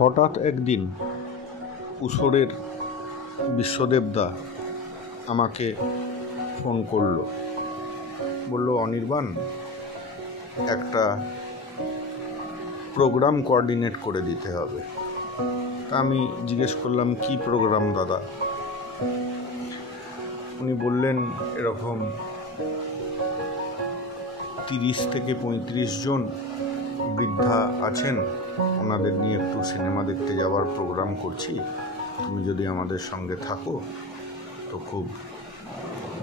হঠাৎ একদিন উসরের বিশ্বদেবদা আমাকে ফোন করলো, বলল, অনির্বাণ, একটা প্রোগ্রাম কোঅর্ডিনেট করে দিতে হবে। তা আমি জিজ্ঞেস করলাম, কি প্রোগ্রাম দাদা? উনি বললেন, এরকম 30 থেকে 35 জন বৃদ্ধা আছেন, ওনাদের নিয়ে একটু সিনেমা দেখতে যাওয়ার প্রোগ্রাম করছি, তুমি যদি আমাদের সঙ্গে থাকো তো খুব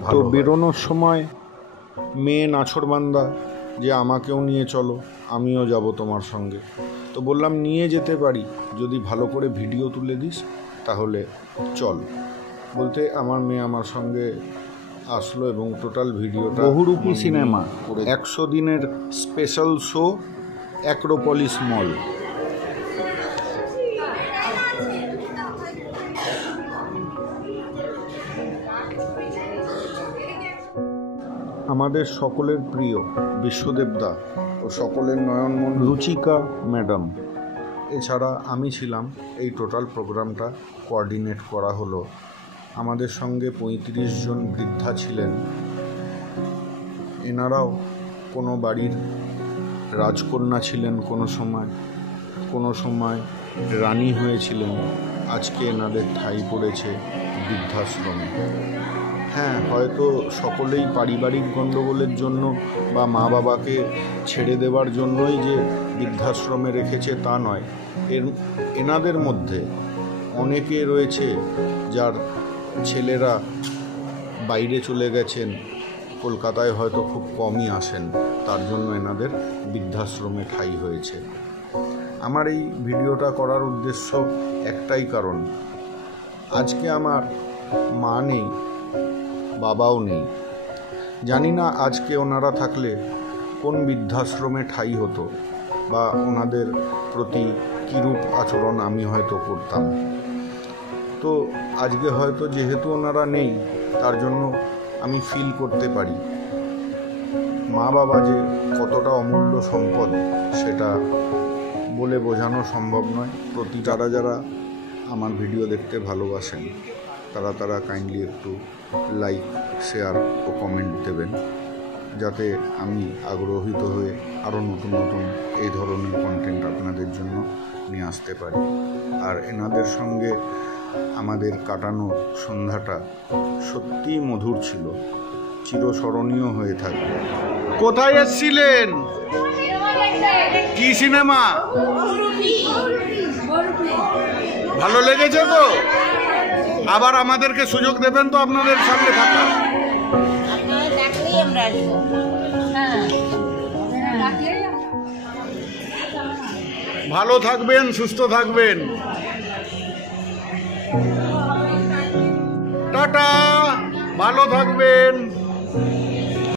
ভালো। বেরোনোর সময় মেয়ে নাছোড়বান্দা যে আমাকেও নিয়ে চলো, আমিও যাব তোমার সঙ্গে। তো বললাম, নিয়ে যেতে পারি, যদি ভালো করে ভিডিও তুলে দিস তাহলে চল। বলতে আমার মেয়ে আমার সঙ্গে আসলো এবং টোটাল ভিডিওটা বহুরূপী সিনেমা 100 দিনের স্পেশাল শো অ্যাক্রোপলিস মল। আমাদের সকলের প্রিয় বিশ্বদেবদা ও সকলের নয়নমণি রুচিকা ম্যাডাম, এছাড়া আমি ছিলাম। এই টোটাল প্রোগ্রামটা কোঅর্ডিনেট করা হলো। আমাদের সঙ্গে 35 জন বৃদ্ধা ছিলেন। এনারাও কোনো বাড়ির রাজকন্যা ছিলেন, কোনো সময় রানী হয়েছিলেন। আজকে এনাদের ঠাঁই পড়েছে বৃদ্ধাশ্রমে। হ্যাঁ, হয়তো সকলেই পারিবারিক গণ্ডগোলের জন্য বা মা বাবাকে ছেড়ে দেওয়ার জন্যই যে বৃদ্ধাশ্রমে রেখেছে তা নয়। এনাদের মধ্যে অনেকে রয়েছে যার ছেলেরা বাইরে চলে গেছেন, কলকাতায় হয়তো খুব কমই আসেন, তার জন্য এনাদের বৃদ্ধাশ্রমে ঠাঁই হয়েছে। আমার এই ভিডিওটা করার উদ্দেশ্য একটাই কারণ, আজকে আমার মা নেই, বাবাও নেই। জানি না আজকে ওনারা থাকলে কোন বৃদ্ধাশ্রমে ঠাঁই হতো বা ওনাদের প্রতি কীরূপ আচরণ আমি হয়তো করতাম। তো আজকে হয়তো যেহেতু ওনারা নেই, তার জন্য আমি ফিল করতে পারি মা বাবা যে কতটা অমূল্য সম্পদ, সেটা বলে বোঝানো সম্ভব নয়। যারা আমার ভিডিও দেখতে ভালোবাসেন তারা কাইন্ডলি একটু লাইক, শেয়ার ও কমেন্ট দেবেন, যাতে আমি আগ্রহিত হয়ে আরও নতুন এই ধরনের কন্টেন্ট আপনাদের জন্য নিয়ে আসতে পারি। আর এনাদের সঙ্গে আমাদের কাটানো সন্ধ্যাটা সত্যিই মধুর ছিল, চিরস্মরণীয় হয়ে থাকবে। কোথায় এসেছিলেন? কি সিনেমা? ভালো লেগেছে তো? আবার আমাদেরকে সুযোগ দেবেন তো আপনাদের সামনে থাকার? ভালো থাকবেন, সুস্থ থাকবেন। টাটা, ভালো থাকবেন।